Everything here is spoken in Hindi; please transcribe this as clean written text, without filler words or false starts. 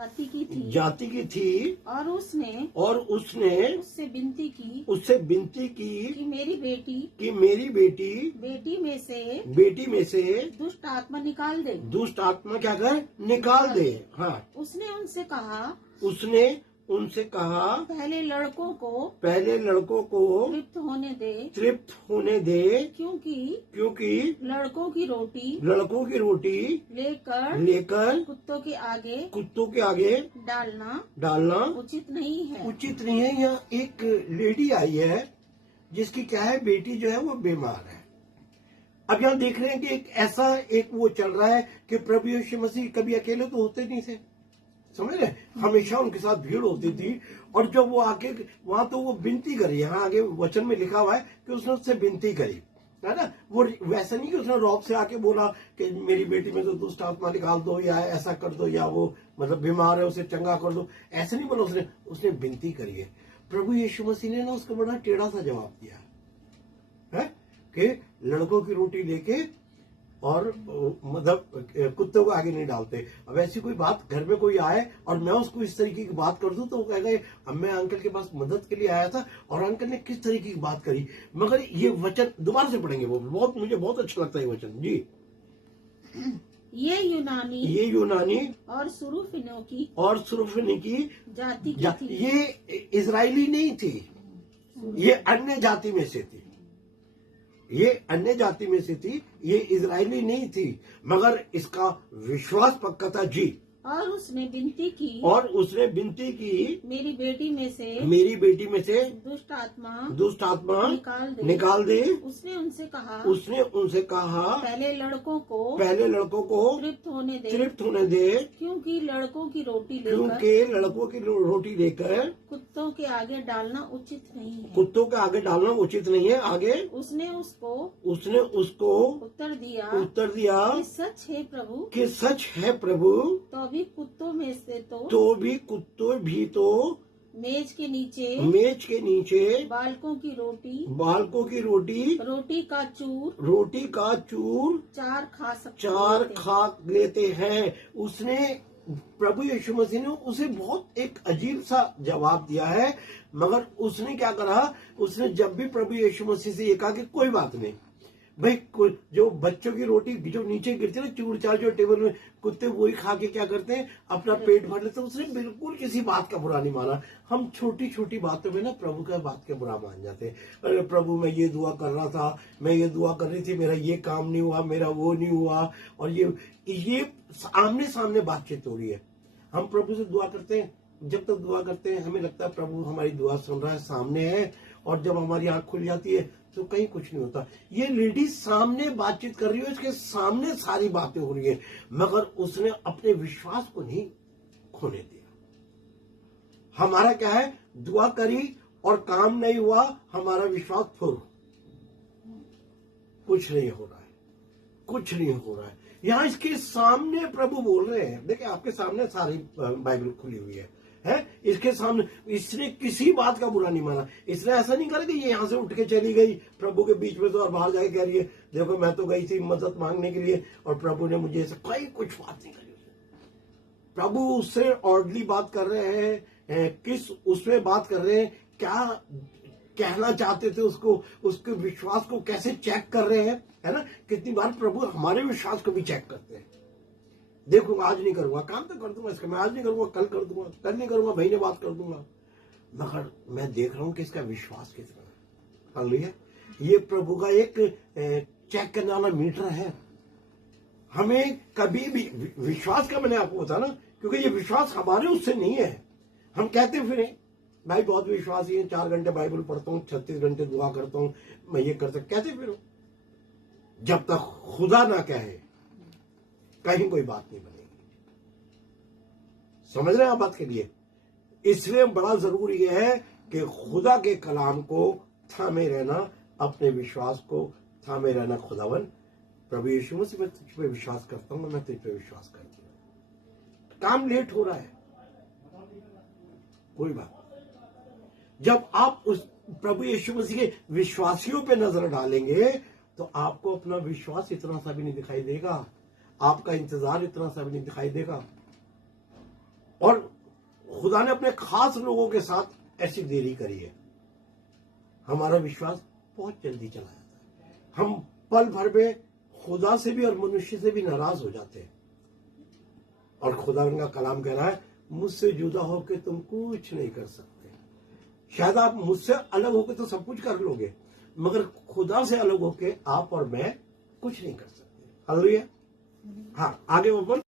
जाति की थी और उसने उससे विनती की कि मेरी बेटी में से दुष्ट आत्मा निकाल दे। दुष्ट आत्मा क्या कर निकाल दे। हाँ, उसने उनसे कहा पहले लड़कों को तृप्त होने दे क्योंकि लड़कों की रोटी लेकर कुत्तों के आगे डालना उचित नहीं है। यहाँ एक लेडी आई है जिसकी क्या है, बेटी जो है वो बीमार है। अब यहाँ देख रहे हैं कि एक वो चल रहा है कि प्रभु यीशु मसीह कभी अकेले तो होते नहीं थे, समझ रहे, हमेशा उनके साथ भीड़ होती थी। और जब वो आके वहां तो वो विनती करी, यहाँ आगे वचन में लिखा हुआ है कि उसने उससे विनती करी, है ना। वो वैसा नहीं कि उसने रौब से आके बोला कि मेरी बेटी में तो दुष्ट आत्मा निकाल दो या ऐसा कर दो या वो मतलब बीमार है उसे चंगा कर दो, ऐसा नहीं बोला। उसने विनती करी है। प्रभु यीशु मसीह ने ना उसको बड़ा टेढ़ा सा जवाब दिया है कि लड़कों की रोटी लेके और मतलब कुत्तों को आगे नहीं डालते। अब ऐसी कोई बात घर में कोई आए और मैं उसको इस तरीके की बात कर दूं तो वो कहेगा अब मैं अंकल के पास मदद के लिए आया था और अंकल ने किस तरीके की बात करी। मगर ये वचन दोबारा से पढ़ेंगे, वो मुझे बहुत अच्छा लगता है ये वचन जी। ये यूनानी और सुरूफिनिकी जाति की थी। ये इजरायली नहीं थी, ये अन्य जाति में से थी। ये इजरायली नहीं थी, मगर इसका विश्वास पक्का था जी। और उसने विनती की मेरी बेटी में से दुष्ट आत्मा निकाल दे। उसने उनसे कहा पहले लड़कों को तृप्त होने दे क्योंकि लड़कों की रोटी लेकर कुत्तों के आगे डालना उचित नहीं है। आगे उसने उसको उत्तर दिया कि सच है प्रभु तो भी कुत्तों भी तो मेज के नीचे बालकों की रोटी का चूर चार खा लेते हैं। उसने प्रभु यीशु मसीह ने उसे बहुत एक अजीब सा जवाब दिया है। मगर उसने क्या करा, उसने जब भी प्रभु यीशु मसीह से ये कहा कि कोई बात नहीं भाई, जो बच्चों की रोटी जो नीचे गिरती है ना चूर चार जो टेबल में, कुत्ते वही खा के क्या करते हैं अपना पेट भर लेते हैं। उसने बिल्कुल किसी बात का बुरा नहीं माना। हम छोटी छोटी बातों में ना प्रभु का बात के बुरा मान जाते हैं। अरे प्रभु मैं ये दुआ कर रहा था, मैं ये दुआ कर रही थी, मेरा ये काम नहीं हुआ, मेरा वो नहीं हुआ। और ये आमने सामने बातचीत हो रही है। हम प्रभु से दुआ करते हैं, जब तक दुआ करते हैं हमें लगता है प्रभु हमारी दुआ सुन रहा है, सामने है। और जब हमारी आंख खुल जाती है तो कहीं कुछ नहीं होता। ये लेडी सामने बातचीत कर रही है, इसके सामने सारी बातें हो रही है, मगर उसने अपने विश्वास को नहीं खोने दिया। हमारा क्या है, दुआ करी और काम नहीं हुआ, हमारा विश्वास फुर, कुछ नहीं हो रहा है। यहां इसके सामने प्रभु बोल रहे हैं। देखिए आपके सामने सारी बाइबल खुली हुई है इसके सामने। इसने किसी बात का बुरा नहीं माना। इसने ऐसा नहीं करा कि ये यहां से उठ के चली गई प्रभु के बीच में तो और बाहर जाके कह रही है देखो मैं तो गई थी मदद मांगने के लिए और प्रभु ने मुझे ऐसे कोई कुछ बात नहीं करी। प्रभु उससे ऑर्डली बात कर रहे हैं, किस उसमें बात कर रहे हैं, क्या कहना चाहते थे उसको, उसके विश्वास को कैसे चेक कर रहे हैं, है ना। कितनी बार प्रभु हमारे विश्वास को भी चेक करते हैं। देखो आज नहीं करूंगा, काम तो कर दूंगा इसका, मैं आज नहीं करूंगा कल कर दूंगा, कल नहीं करूंगा महीने बाद कर दूंगा, मगर मैं देख रहा हूं कि इसका विश्वास कितना है। हालेलुया। ये प्रभु का एक चेक करने वाला मीटर है। हमें कभी भी विश्वास का मैंने आपको बताया ना, क्योंकि ये विश्वास हमारे उससे नहीं है। हम कहते फिर भाई बहुत विश्वासी है, 4 घंटे बाइबल पढ़ता हूँ, 36 घंटे दुआ करता हूँ, मैं ये कर सकता, कहते फिर जब तक खुदा ना कहे कहीं कोई बात नहीं बनेगी। समझ रहे हैं आप बात के लिए। इसलिए बड़ा जरूरी है कि खुदा के कलाम को थामे रहना, अपने विश्वास को थामे रहना। खुदावन प्रभु यीशु मसीह मैं तुझ पे विश्वास करता हूं, मैं तुझ पे विश्वास करती हूं। काम लेट हो रहा है, कोई बात। जब आप उस प्रभु यीशु मसीह के विश्वासियों पे नजर डालेंगे तो आपको अपना विश्वास इतना सा भी नहीं दिखाई देगा, आपका इंतजार इतना सा भी नहीं दिखाई देगा। और खुदा ने अपने खास लोगों के साथ ऐसी देरी करी है, हमारा विश्वास बहुत जल्दी चला जाता है। हम पल भर में खुदा से भी और मनुष्य से भी नाराज हो जाते हैं। और खुदा का कलाम कह रहा है, मुझसे जुदा होकर तुम कुछ नहीं कर सकते। शायद आप मुझसे अलग होकर तो सब कुछ कर लोगे, मगर खुदा से अलग होकर आप और मैं कुछ नहीं कर सकते। हालेलुया। हाँ, आगे वो बोल।